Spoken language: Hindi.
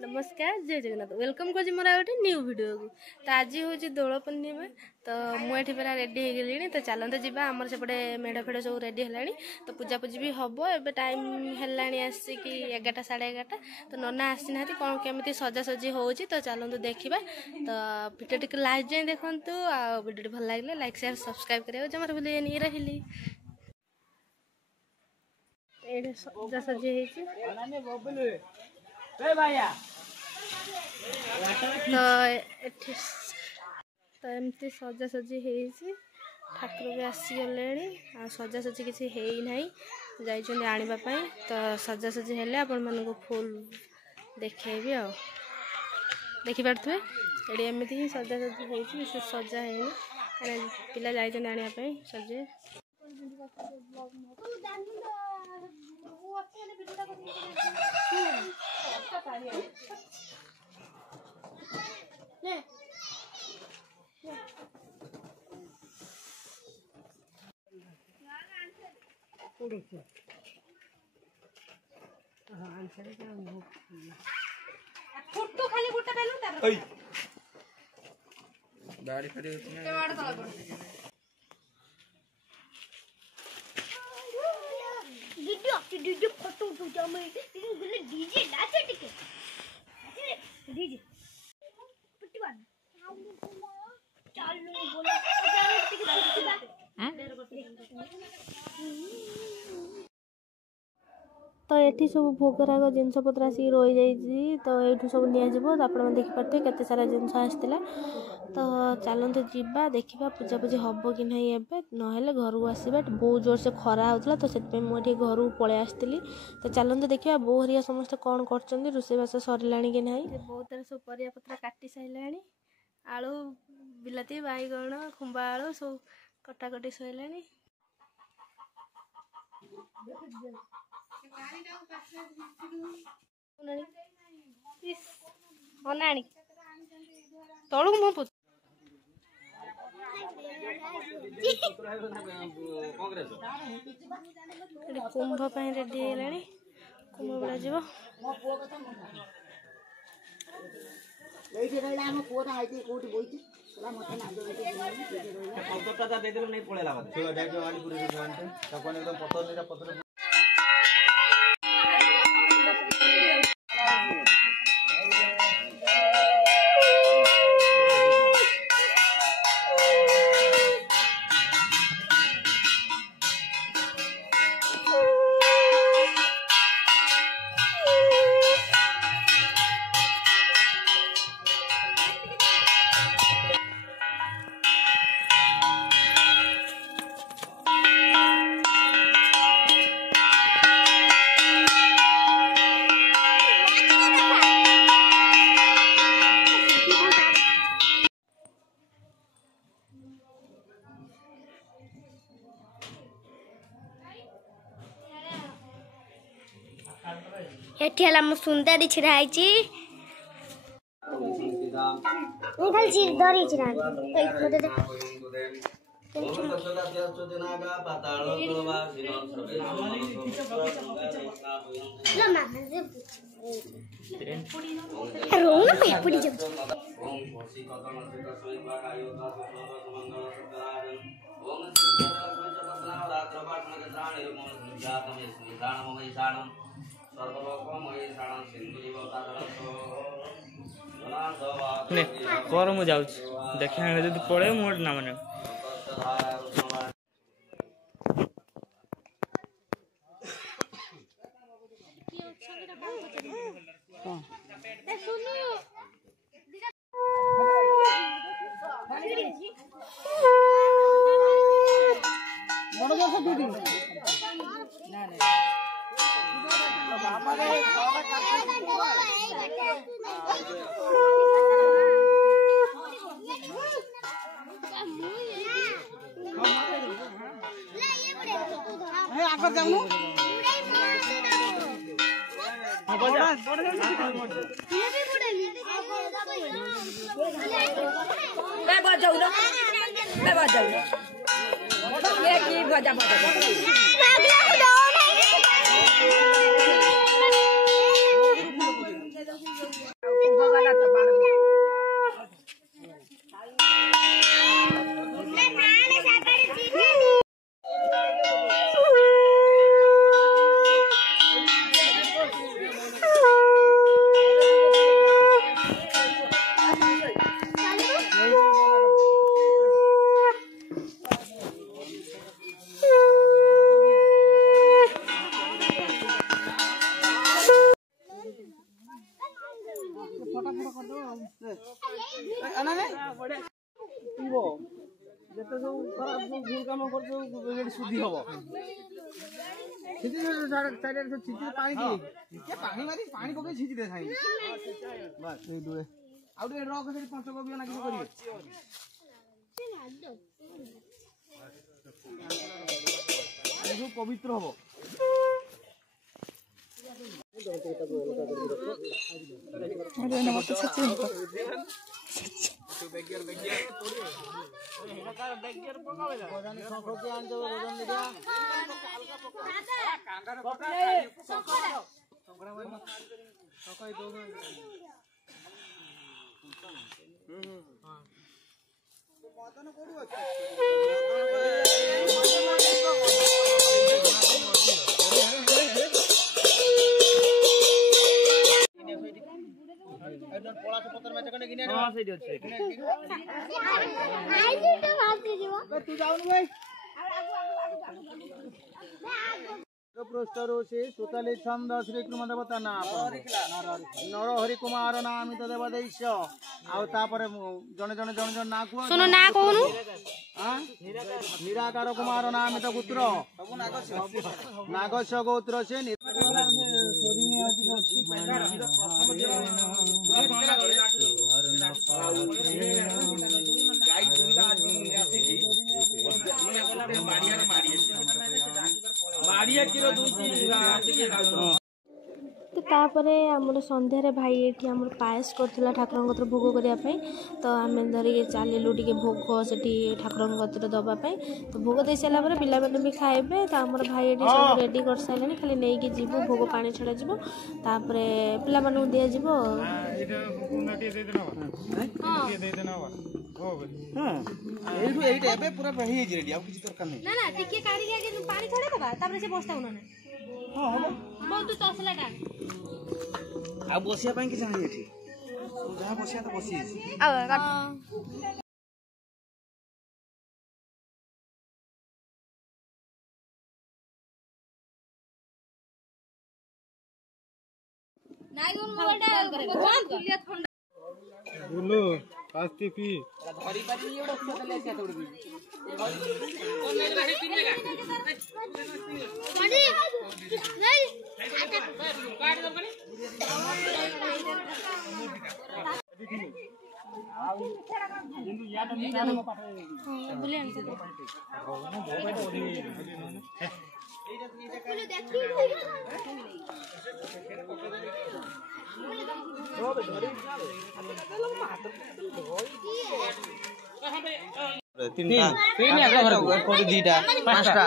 नमस्कार जय जगन्नाथ वेलकम कर मोर गोटे न्यू वीडियो को तो आज हूँ दोल पूर्णिमा तो मुझे पूरा रेडी हो गली तो चलते जी आमर सेपटे मेढ़ फेड़ सब रेडी है तो पूजापूजी भी हम ए टाइम है आसिक 11टा साढ़े 11टा तो नना आसी ना कौन केमी सजासजी हो तो चलते देखा तो वीडियो टी लास्ट जाए देखूँ वीडियो भल लगे लाइक शेयर सब्सक्राइब करेंगे जमार भूल नहीं रही सजासजी तो एमती सजासजी ठाकुर भी आसीगले आ सजासजी किसी है ना जापाई तो सजासजी हेले आपण मानक फुल देखी आ देखिपे ये एमती ही सजासजी हो सजा है कहीं पिला जापाई सजे फोटो खाली गुटा पेलु तार ओय दाढ़ी खड़ी होती है केवाड़ तला पड़ वीडियो फोटो उठा मैं बोले डीजे नाचे टिके डीजे पुट्टी बान चल बोला हां तो ये सब भोगराग जिनपतर आसिक रही जाइए तो ये सब निजी आप देखिपे केते सारा जिनस आसला तो चलते जीवा देखा पूजापूजी हम कि नहीं एबे ना घर को आसवा बहुत जोर से खरा होता तो मुझे घर को पलि आसती तो चलते देखा बो हरिया समस्त कौन कर रोषेबास सरला कि ना बहुत तरह सब परियापत्र काटी सारा आलू बिलाती बैगण खुंबा आलू सब कटाकटी सैला तलू मो कुंभ रेडी है कुंभ बेला जीव एठेला मु सुंदरी छिराई छी निकल छी दरी छिरा ए खोदे दे लो मामा जे रोना पे पड़ी जा कर मु जाऊँ देखा जब पड़े मोट ना मैंने ये की बजा बजा যেতে সব খারাপ ভুল কাম করছো শুদ্ধি হব পানি দিয়ে পানি মারি পানি পকাই ছিটি দে সাই বাস এই দুয়ে ଆଉ ଟିକେ ରଖ ସେଠି ପଞ୍ଚକୋବି ନା କିଛି କରିବେ ସବୁ ପବିତ୍ର ହବ पृष्ठरु से सुतले छंद श्री कृष्ण देवता ना नर हरि कुमार नामित देवदैश आउ तापरे जने जने जने जने ना को सुनो ना कोनु निराकार कुमार नामित पुत्र नागस्य गोत्र से तो तापरे आमर संध्यारे भाई एठी आमर पायस करथिला ठाकुरन कतर भोग करिया पई तो आमे धरि चालिलु टिके भोग सेठी ठाकुरन कतर दबा पई तो भोग दे सला परे पिला माने भी खाइबे त आमर भाई एठी सब रेडी कर साइलेनी खाली नै कि जीवो भोग पानी छडा जीवो तापरे पिला माने दिया जीवो एटा पुनाटी दे देना हां दे देना हो हां एटा एबे पूरा बही जे रेडी आ किछि दरकार नै ना ना टिके काढी के पानी छडा दबा तापरे से बस्ता उना हां हो बहुत तो तसला का आ बसिया ପାଇଁ कि चाहि एठी जहां बसिया त बसी आ नाइ गुन मोबाइलटा भगवान तुलिया ठंडा बोलो कास्ती पी धरी पारी एडो खतले से तोड़ दी मणि नहीं काट दो मणि इंदु या तो निकाल को पाठे बोले हमसे तीन तीन या कर 2टा 5टा